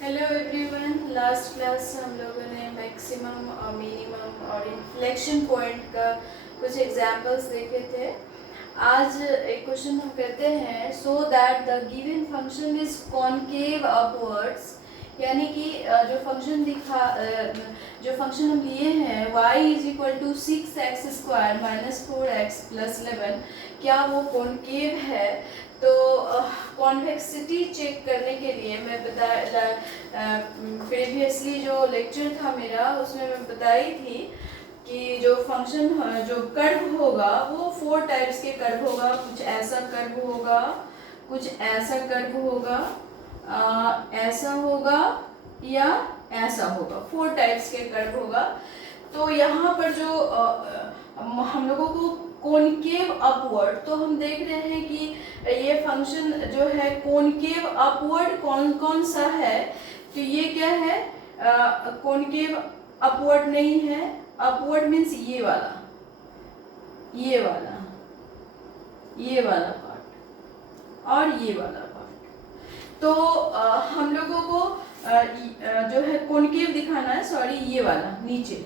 Hello everyone. Last class से हम लोगों ने मैक्सिमम और मिनिमम और इन्फ्लेक्शन पॉइंट का कुछ एग्जांपल्स देखे थे। आज एक क्वेश्चन हम करते हैं, so that the given function is concave upwards, यानी कि जो फंक्शन हम लिए हैं y is equal to 6x² minus 4x plus 11, क्या वो कॉनकेव है। तो कॉन्वेक्सिटी चेक करने के लिए मैं प्रीवियसली जो लेक्चर था मेरा उसमें मैं बताई थी कि जो फंक्शन जो कर्व होगा वो 4 टाइप्स के कर्व होगा। कुछ ऐसा कर्व होगा, कुछ ऐसा कर्व होगा, ऐसा होगा या ऐसा होगा। 4 टाइप्स के कर्व होगा। तो यहाँ पर जो हम लोगों को कॉनकेव अपवर्ड, तो हम देख रहे हैं कि ये फंक्शन जो है कॉनकेव अपवर्ड कौन कौन सा है। तो ये क्या है, कॉनकेव अपवर्ड नहीं है। अपवर्ड मीन्स ये वाला, ये वाला, ये वाला पार्ट और ये वाला पार्ट। तो हम लोगों को जो है कॉनकेव दिखाना है, सॉरी ये वाला नीचे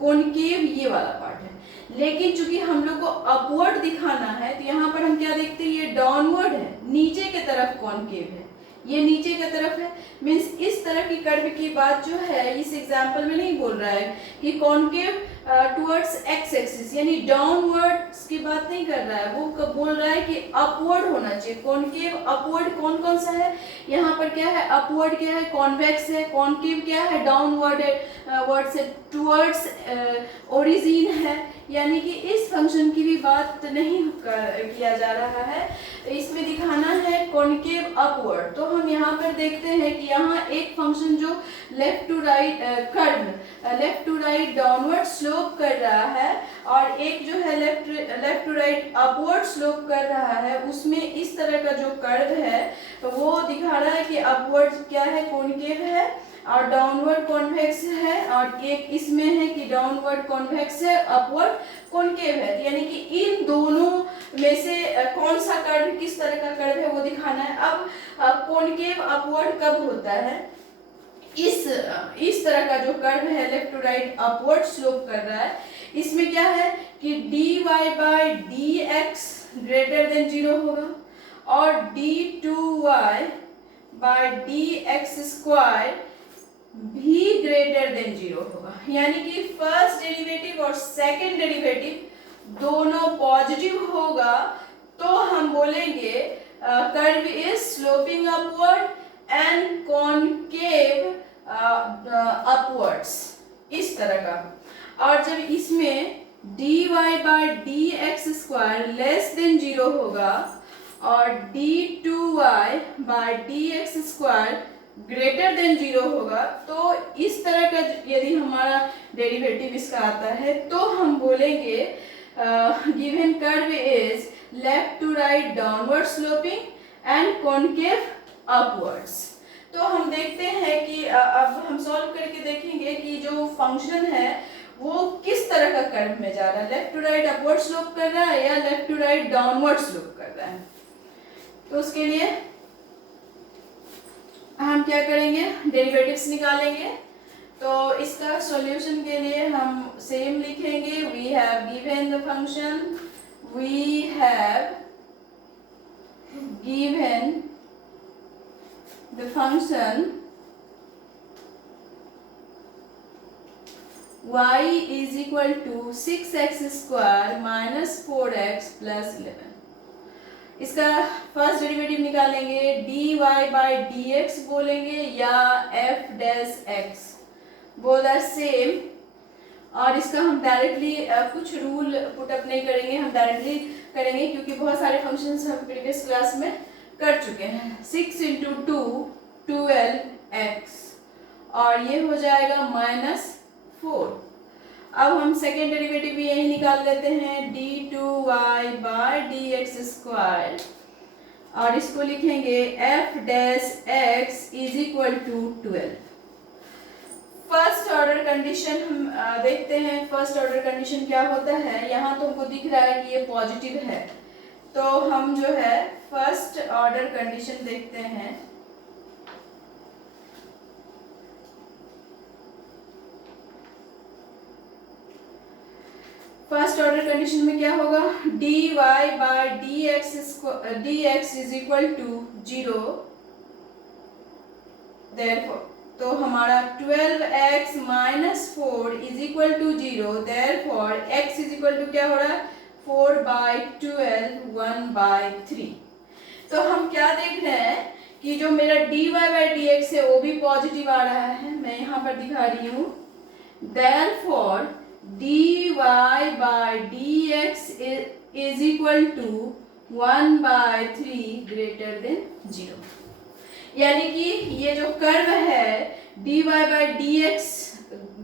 कॉनकेव ये वाला पार्ट है। लेकिन चूंकि हम लोग को अपवर्ड दिखाना है तो यहाँ पर हम क्या देखते हैं, ये डाउनवर्ड है, नीचे के तरफ कॉनकेव है, ये नीचे की तरफ है। मीन्स इस तरह की कर्व की बात जो है इस एग्जाम्पल में नहीं बोल रहा है कि कॉनकेव टुवर्ड्स एक्स एक्सिस, यानी डाउनवर्ड्स की बात नहीं कर रहा है। वो कब बोल रहा है कि अपवर्ड होना चाहिए। कॉनकेव अपवर्ड कौन कौन सा है, यहाँ पर क्या है, अपवर्ड क्या है, कॉन्वेक्स है। कॉनकेव क्या है, डाउनवर्ड वर्ड से टुवर्ड्स ओरिजिन है। यानी कि इस फंक्शन की भी बात नहीं किया जा रहा है, इसमें दिखाना है कॉनकेव अपवर्ड। तो हम यहाँ पर देखते हैं कि यहाँ एक फंक्शन जो left to right curve, left to right downward slope कर रहा है, और एक जो है left to right upward slope कर रहा है। उसमें इस तरह का जो कर्व है तो वो दिखा रहा है कि अपवर्ड क्या है, कॉनकेव है, और डाउनवर्ड कॉन्वेक्स है। और एक इसमें है कि डाउनवर्ड कॉन्वेक्स है, अपवर्ड कॉनकेव है। यानी कि इन दोनों में से कौन सा कर्व, किस तरह का कर्व है वो दिखाना है। अब कॉनकेव अपवर्ड कब होता है, इस तरह का जो कर्व है left to right upward slope कर रहा है, इसमें क्या है कि dy/dx ग्रेटर देन 0 होगा और d2y/dx² भी ग्रेटर देन 0 होगा। यानी कि फर्स्ट डेरिवेटिव और सेकंड डेरिवेटिव दोनों पॉजिटिव होगा तो हम बोलेंगे curve is sloping upward and concave upwards, इस तरह का। और जब इसमें dy/dx² लेस देन 0 होगा और d2y/dx² ग्रेटर देन 0 होगा, तो इस तरह का यदि हमारा डेरिवेटिव इसका आता है तो हम बोलेंगे given curve is left to right downward sloping and concave upwards. तो हम देखते हैं कि अब हम सॉल्व करके देखेंगे कि जो फंक्शन है वो किस तरह का कर्व में जा रहा है, left to right upward slope कर रहा है या left to right downward slope कर रहा है। तो उसके लिए हम क्या करेंगे, डेरिवेटिव्स निकालेंगे। तो इसका सॉल्यूशन के लिए हम सेम लिखेंगे, we have given the function, we have given the function y is equal to 6x² minus 4x plus 11। इसका फर्स्ट डेरिवेटिव निकालेंगे, dy/dx बोलेंगे या f'(x), बोथ आर सेम। और इसका हम डायरेक्टली कुछ रूल पुट अप नहीं करेंगे, हम डायरेक्टली करेंगे क्योंकि बहुत सारे फंक्शंस हम प्रीवियस क्लास में कर चुके हैं। 6 × 2 12x और ये हो जाएगा -4। अब हम सेकेंड डेरिवेटिव भी यही निकाल लेते हैं, d2y/dx², और इसको लिखेंगे f'(x) is equal to 12। First order condition हम देखते हैं। फर्स्ट ऑर्डर कंडीशन क्या होता है, यहाँ तो हमको दिख रहा है कि ये पॉजिटिव है, तो हम जो है फर्स्ट ऑर्डर कंडीशन देखते हैं। फर्स्ट ऑर्डर कंडीशन में क्या होगा, dy by dx is equal to 0, therefore तो हमारा 12x minus 4 is equal to 0, therefore x is equal to क्या हो रहा है, 4/12 1/3। तो हम क्या देख रहे हैं कि जो मेरा dy बाई dx है वो भी पॉजिटिव आ रहा है, मैं यहाँ पर दिखा रही हूँ, therefore dy by dx is equal to 1/3 greater than 0। यानी कि ये जो कर्व है dy by dx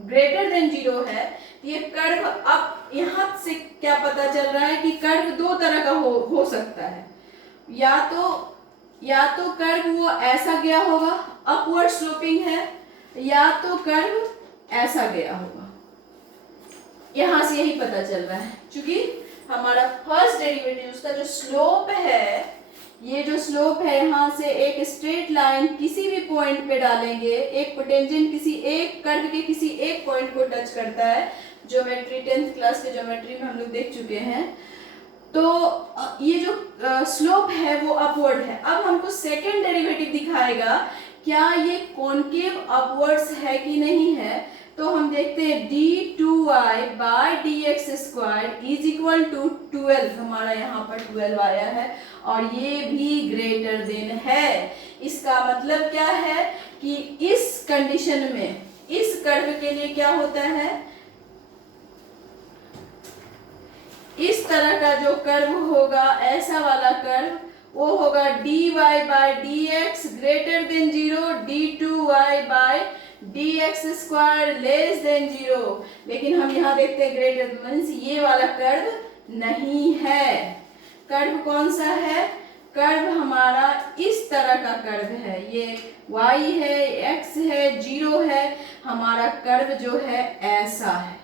greater than 0 है, ये कर्व अब यहाँ से क्या पता चल रहा है कि कर्व दो तरह का हो सकता है, या तो कर्व वो ऐसा गया होगा, अपवर्ड स्लोपिंग है, या तो कर्व ऐसा गया होगा। यहां से यही पता चल रहा है, क्योंकि हमारा फर्स्ट डेरिवेटिव उसका जो स्लोप है, ये जो स्लोप है यहाँ से एक स्ट्रेट लाइन किसी भी पॉइंट पे डालेंगे, एक पोटेंशियल किसी एक कर्व के किसी एक पॉइंट को टच करता है, ज्योमेट्री 10th क्लास के ज्योमेट्री में हम लोग देख चुके हैं। तो ये जो स्लोप है वो अपवर्ड है। अब हमको सेकेंड डेरिवेटिव दिखाएगा क्या ये कॉनकेव अपवर्ड्स है कि नहीं है। तो हम देखते हैं d2y by dx square is equal to 12, हमारा यहाँ पर 12 आया है और ये भी ग्रेटर देन है। इसका मतलब क्या है कि इस कंडीशन में इस कर्व के लिए क्या होता है, इस तरह का जो कर्व होगा, ऐसा वाला कर्व, वो होगा dy by dx greater than 0, d2y by dx square less than 0। लेकिन हम यहाँ देखते हैं ग्रेटर मीन्स ये वाला कर्व नहीं है। कर्व कौन सा है, कर्व हमारा इस तरह का कर्व है, ये y है, x है, 0 है, हमारा कर्व जो है ऐसा है।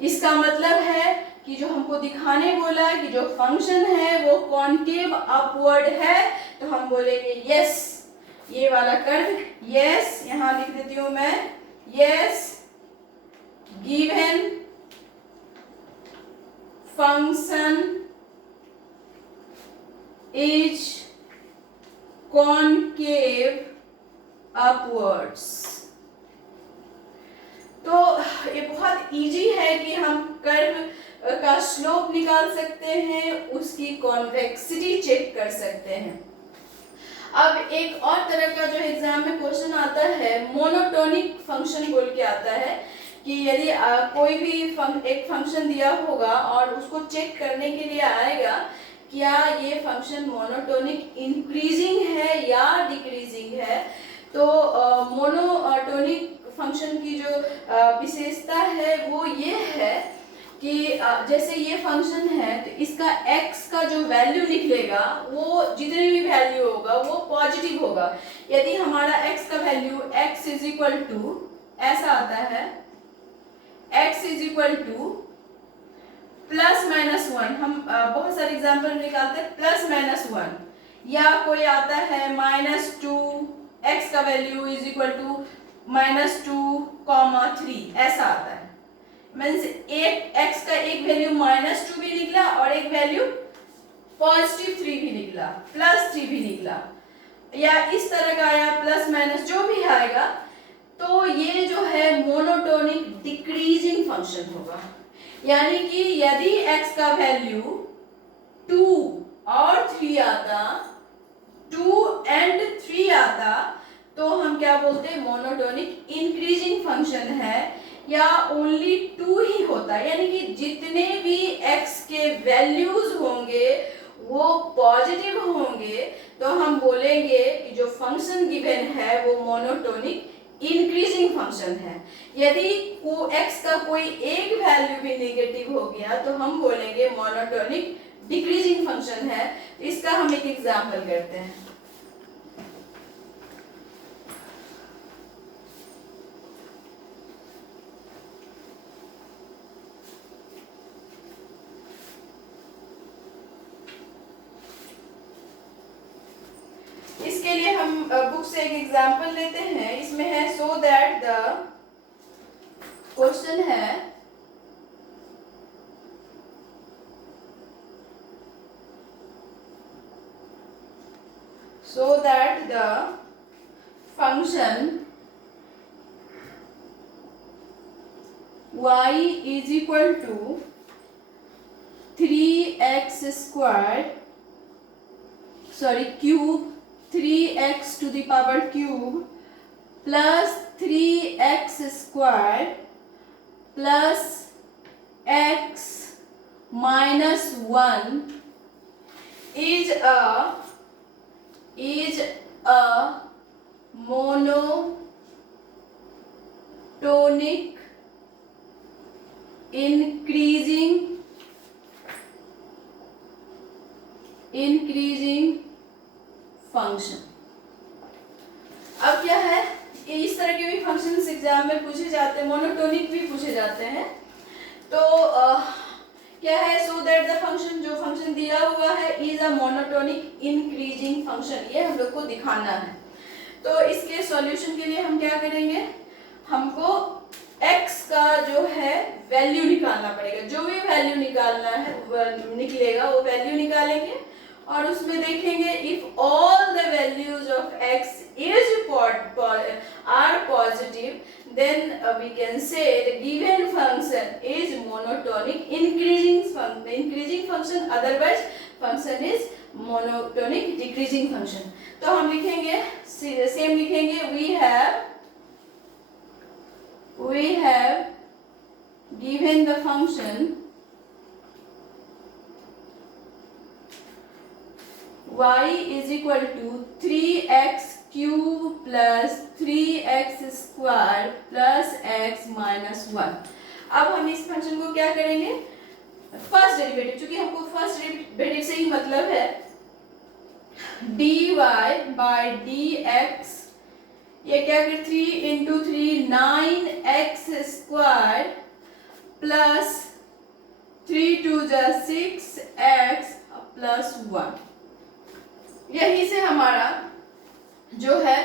इसका मतलब है कि जो हमको दिखाने बोला कि जो फंक्शन है वो कॉनकेव अपवर्ड है, तो हम बोलेंगे यस, ये वाला कर्व, यस, यहां लिख देती हूं मैं, yes given function is concave upwards. तो ये बहुत इजी है कि हम कर्व का स्लोप निकाल सकते हैं, उसकी कॉन्वेक्सिटी चेक कर सकते हैं। अब एक और तरह का जो एग्जाम में क्वेश्चन आता है, मोनोटोनिक फंक्शन बोल के आता है कि यदि कोई भी एक फंक्शन दिया होगा और उसको चेक करने के लिए आएगा क्या ये फंक्शन मोनोटोनिक इंक्रीजिंग है या डिक्रीजिंग है। तो मोनोटोनिक फंक्शन की जो विशेषता है वो ये है कि जैसे ये फंक्शन है तो इसका x का जो वैल्यू निकलेगा वो जितनी भी वैल्यू होगा वो पॉजिटिव होगा। यदि हमारा x का value x is equal to ऐसा आता है, x is equal to plus minus 1, हम बहुत सारे एग्जाम्पल निकालते हैं प्लस माइनस 1, या कोई आता है -2, x का वैल्यू इज इक्वल टू -2,3, ऐसा आता है। मीन्स एक x का एक वैल्यू -2 भी निकला और एक वैल्यू +3 भी निकला, +3 भी निकला, या इस तरह का आया प्लस माइनस जो भी आएगा, तो ये जो है मोनोटोनिक डिक्रीजिंग फंक्शन होगा। यानी कि यदि x का वैल्यू 2 और 3 आता, 2 and 3 आता, तो हम क्या बोलते हैं, मोनोटोनिक इंक्रीजिंग फंक्शन है, या ओनली 2 ही होता है, यानी कि जितने भी x के वैल्यूज होंगे वो पॉजिटिव होंगे, तो हम बोलेंगे कि जो फंक्शन गिवन है वो मोनोटोनिक इंक्रीजिंग फंक्शन है। यदि x का कोई एक वैल्यू भी नेगेटिव हो गया तो हम बोलेंगे मोनोटोनिक डिक्रीजिंग फंक्शन है। इसका हम एक एग्जांपल करते हैं। इसके लिए हम बुक से एक एग्जांपल लेते हैं। इसमें है सो दैट द क्वेश्चन है so that the function y is equal to 3x squared, cube, 3x to the power cube plus 3x squared plus x minus 1 is a monotonic increasing function. अब क्या है, इस तरह के भी फंक्शंस एग्जाम में पूछे जाते हैं, मोनोटोनिक भी पूछे जाते हैं। तो क्या है, सो दैट द फंक्शन, जो फंक्शन दिया हुआ है is a monotonic increasing function, ये हम लोग को दिखाना है। तो इसके सॉल्यूशन के लिए हम क्या करेंगे, हमको x का जो है वैल्यू निकालना पड़ेगा। जो भी वैल्यू निकालना है निकलेगा वो वैल्यू निकालेंगे और उसमें देखेंगे if all the values of x are positive, then we can say the given function is monotonic increasing function, otherwise function is monotonic decreasing function। तो हम लिखेंगे सेम लिखेंगे, we have given the function y is equal to 3x cube plus 3x square plus x minus 1। अब हम इस function को क्या करेंगे, फर्स्ट डेरिवेटिव, क्योंकि हमको फर्स्ट डेरिवेटिव से ही मतलब है, dy by dx, ये क्या कर 3 into 3 9x square plus 3 2 6x plus 1। यही से हमारा जो है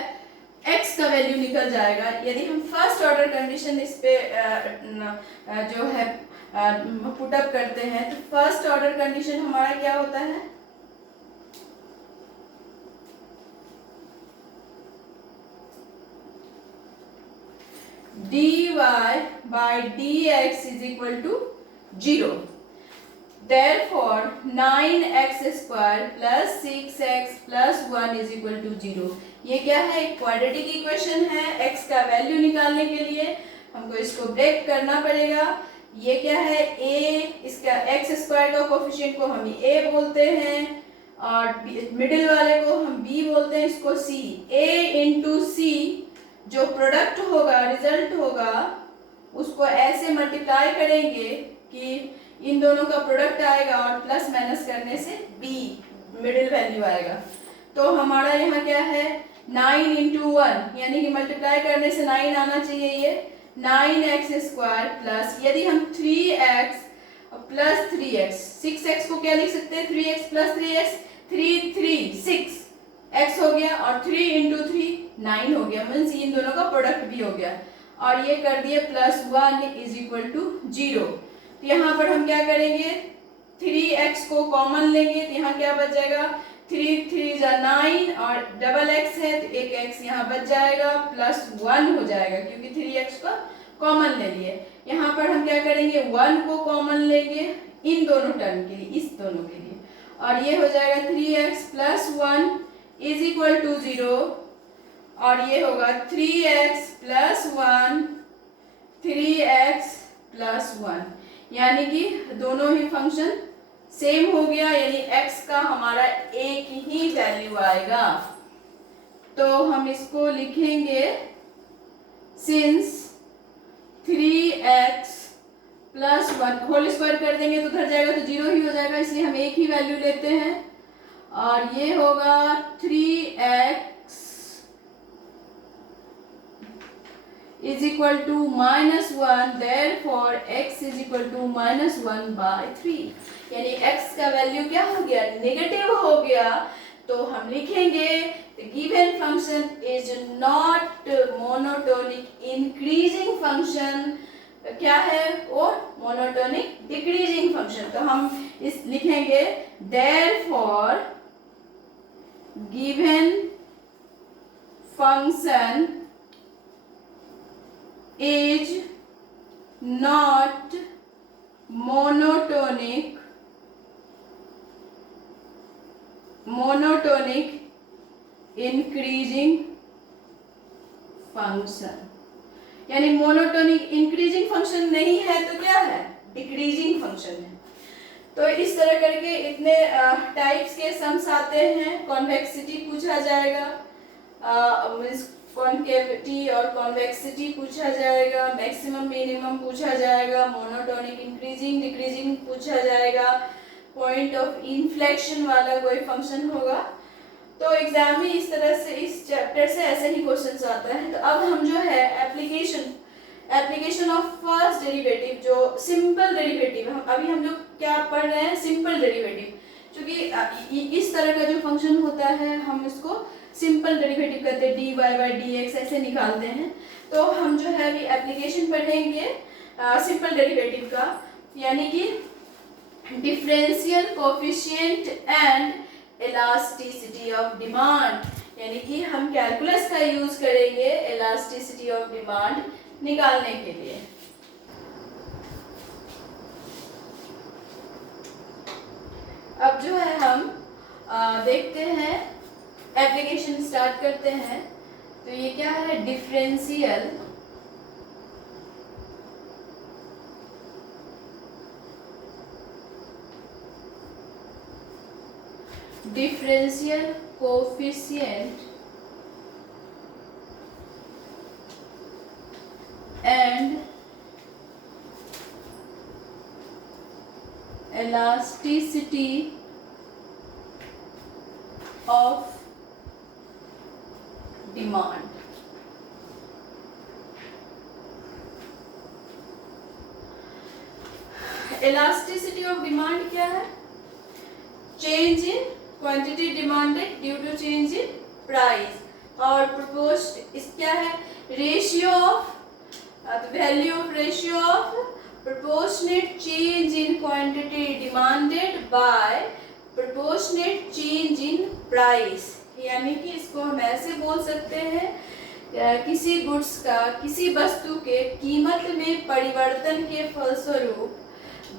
x का वैल्यू निकल जाएगा। यदि हम फर्स्ट ऑर्डर कंडीशन इस पे जो है पुट अप करते हैं तो फर्स्ट ऑर्डर कंडीशन हमारा क्या होता है, dy by dx is equal to 0। Therefore 9x square plus 6x plus 1 is equal to 0। ये क्या है, एक क्वाड्रेटिक इक्वेशन है। x का वैल्यू निकालने के लिए हमको इसको ब्रेक करना पड़ेगा। ये क्या है, a, इसका x स्क्वायर का कोफिशिएंट को हम a बोलते हैं और मिडिल वाले को हम b बोलते हैं, इसको c। a इंटू c जो प्रोडक्ट होगा, रिजल्ट होगा, उसको ऐसे मल्टीप्लाई करेंगे कि इन दोनों का प्रोडक्ट आएगा और प्लस माइनस करने से b मिडिल वैल्यू आएगा। तो हमारा यहाँ क्या है, 9 इंटू 1 यानी कि मल्टीप्लाई करने से 9 आना चाहिए, ये 9x स्क्वायर प्लस, यदि हम 3x प्लस 3x 6x को क्या लिख सकते हैं, 3x प्लस 3x 3 3 6 x हो गया और 3 इंटू 3 9 हो गया, मीन्स इन दोनों का प्रोडक्ट भी हो गया और ये कर दिए प्लस 1 इज इक्वल टू 0। तो यहाँ पर हम क्या करेंगे, 3x को कॉमन लेंगे तो यहाँ क्या बच जाएगा, 3 3 9 और डबल x है तो एक x यहाँ बच जाएगा, प्लस 1 हो जाएगा क्योंकि 3x को कॉमन ले लिए। यहाँ पर हम क्या करेंगे, 1 को कॉमन लेंगे इन दोनों टर्म के लिए, इस दोनों के लिए, और ये हो जाएगा 3x plus 1 is equal to 0 और ये होगा 3x प्लस 1 3x प्लस 1, यानी कि दोनों ही फंक्शन सेम हो गया, यानी x का हमारा एक ही वैल्यू आएगा। तो हम इसको लिखेंगे since 3x plus 1 whole square कर देंगे तो उधर जाएगा तो 0 ही हो जाएगा, इसलिए हम एक ही वैल्यू लेते हैं और ये होगा 3x is equal to -1, therefore x is equal to -1 by 3, यानी x का वैल्यू क्या हो गया, नेगेटिव हो गया। तो हम लिखेंगे the given function is not monotonic increasing function, क्या है वो, monotonic decreasing function। तो हम इस लिखेंगे therefore given function is not monotonic increasing function, यानी मोनोटोनिक इंक्रीजिंग फंक्शन नहीं है तो क्या है, डिक्रीजिंग फंक्शन है। तो इस तरह करके इतने टाइप्स के सम्स आते हैं। कॉन्वेक्सिटी पूछा जाएगा, कॉन्केविटी और कॉन्वेक्सिटी पूछा जाएगा, मैक्सिमम मिनिमम पूछा जाएगा, मोनोटोनिक इंक्रीजिंग डिक्रीजिंग पूछा जाएगा, पॉइंट ऑफ इन्फ्लेक्शन वाला कोई फंक्शन होगा। तो एग्जाम में इस तरह से इस चैप्टर से ऐसे ही क्वेश्चंस आता है। तो अब हम जो है एप्लीकेशन ऑफ फर्स्ट डेरिवेटिव, जो सिंपल डेरिवेटिव, अभी हम लोग क्या पढ़ रहे हैं, सिंपल डेरिवेटिव। क्योंकि इस तरह का जो फंक्शन होता है हम इसको सिंपल डेरिवेटिव कहते हैं, dy बाई dx ऐसे निकालते हैं। तो हम जो है अभी एप्लीकेशन पढ़ेंगे सिंपल डेरिवेटिव का, यानी कि differential coefficient and elasticity of demand, यानी कि हम कैलकुलस का यूज करेंगे इलास्टिसिटी ऑफ डिमांड निकालने के लिए। अब जो है हम देखते हैं, एप्लीकेशन स्टार्ट करते हैं। तो ये क्या है, differential coefficient and elasticity of demand। elasticity of demand क्या है, change in quantity demanded due to change in price, और proposed इस क्या है, ratio of value of ratio of proportionate change in quantity demanded by proportionate change in price। यानी कि इसको हम ऐसे बोल सकते हैं, किसी गुड्स का, किसी वस्तु के कीमत में परिवर्तन के फलस्वरूप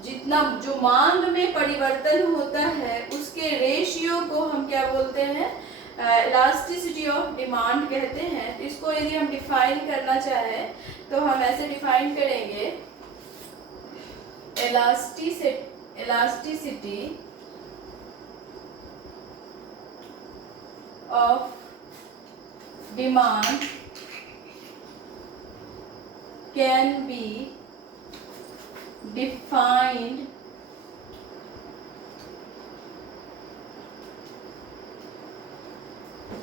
जितना जो मांग में परिवर्तन होता है उसके रेशियो को हम क्या बोलते हैं, इलास्टिसिटी ऑफ डिमांड कहते हैं। तो इसको यदि हम डिफाइन करना चाहें तो हम ऐसे डिफाइन करेंगे, elasticity of demand can be defined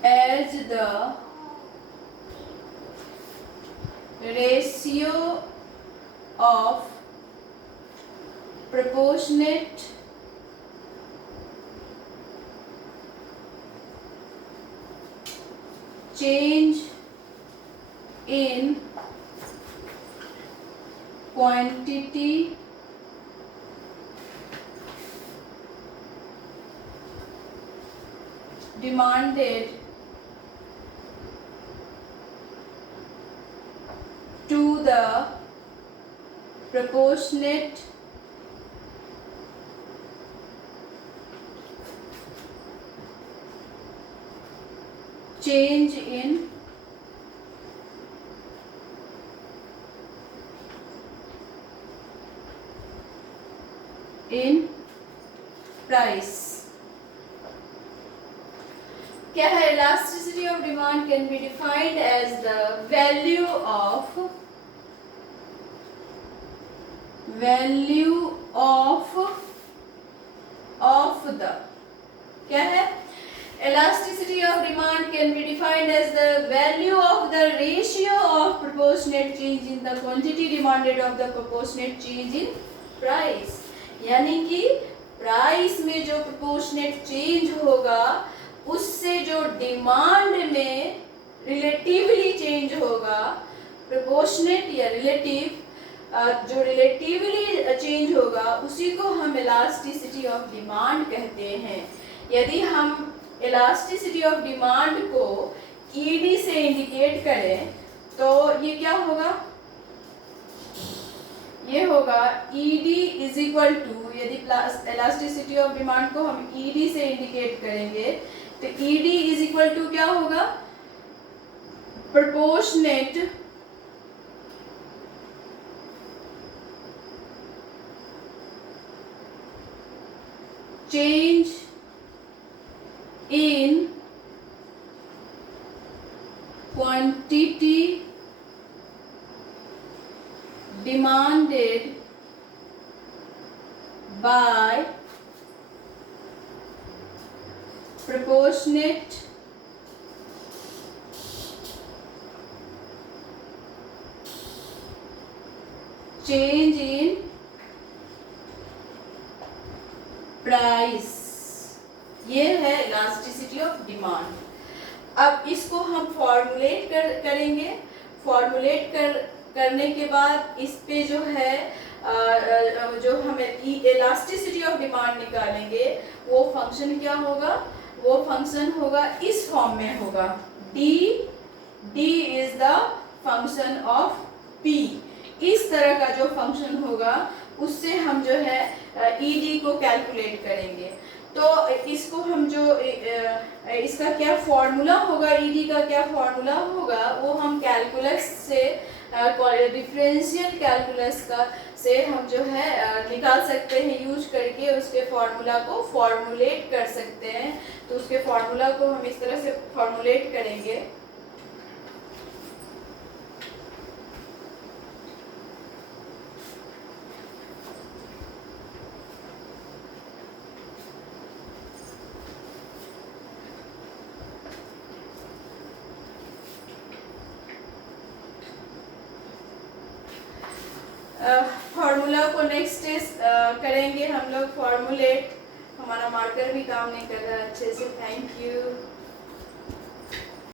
as the ratio of proportionate change in quantity demanded to the proportionate change in price। क्या है, elasticity of demand can be defined as the value of the क्या है, elasticity of demand can be defined as the value of the ratio of proportionate change in the quantity demanded of the proportionate change in price। यानी कि price में जो proportionate change होगा उससे जो demand में रिलेटिवली चेंज होगा, proportionate या रिलेटिव, जो रिलेटिवली चेंज होगा उसी को हम इलास्टिसिटी ऑफ डिमांड कहते हैं। यदि हम इलास्टिसिटी ऑफ डिमांड को ईडी से इंडिकेट करें तो ये क्या होगा, ये होगा ईडी इज इक्वल टू, यदि इलास्टिसिटी ऑफ डिमांड को हम ईडी से इंडिकेट करेंगे तो ईडी इज इक्वल टू क्या होगा, proportionate change in quantity demanded by proportionate change in price. ये है इलास्टिसिटी ऑफ डिमांड। अब इसको हम फॉर्मुलेट करेंगे। फॉर्मुलेट करने के बाद इस पे जो है जो हमें इलास्टिसिटी ऑफ डिमांड निकालेंगे वो फंक्शन क्या होगा, वो फंक्शन होगा इस फॉर्म में होगा, D is the function of P. इस तरह का जो फंक्शन होगा उससे हम जो है ईडी को कैलकुलेट करेंगे। तो इसको हम जो इसका क्या फॉर्मूला होगा, ईडी का क्या फॉर्मूला होगा, वो हम कैलकुलस से डिफरेंशियल कैलकुलस का से हम जो है निकाल सकते हैं, यूज करके उसके फॉर्मूला को फॉर्मुलेट कर सकते हैं। तो उसके फॉर्मूला को हम इस तरह से फॉर्मुलेट करेंगे। फॉर्मूला को नेक्स्ट करेंगे हम लोग फॉर्मुलेट। हमारा मार्कर भी काम नहीं कर रहा अच्छे से। Thank you.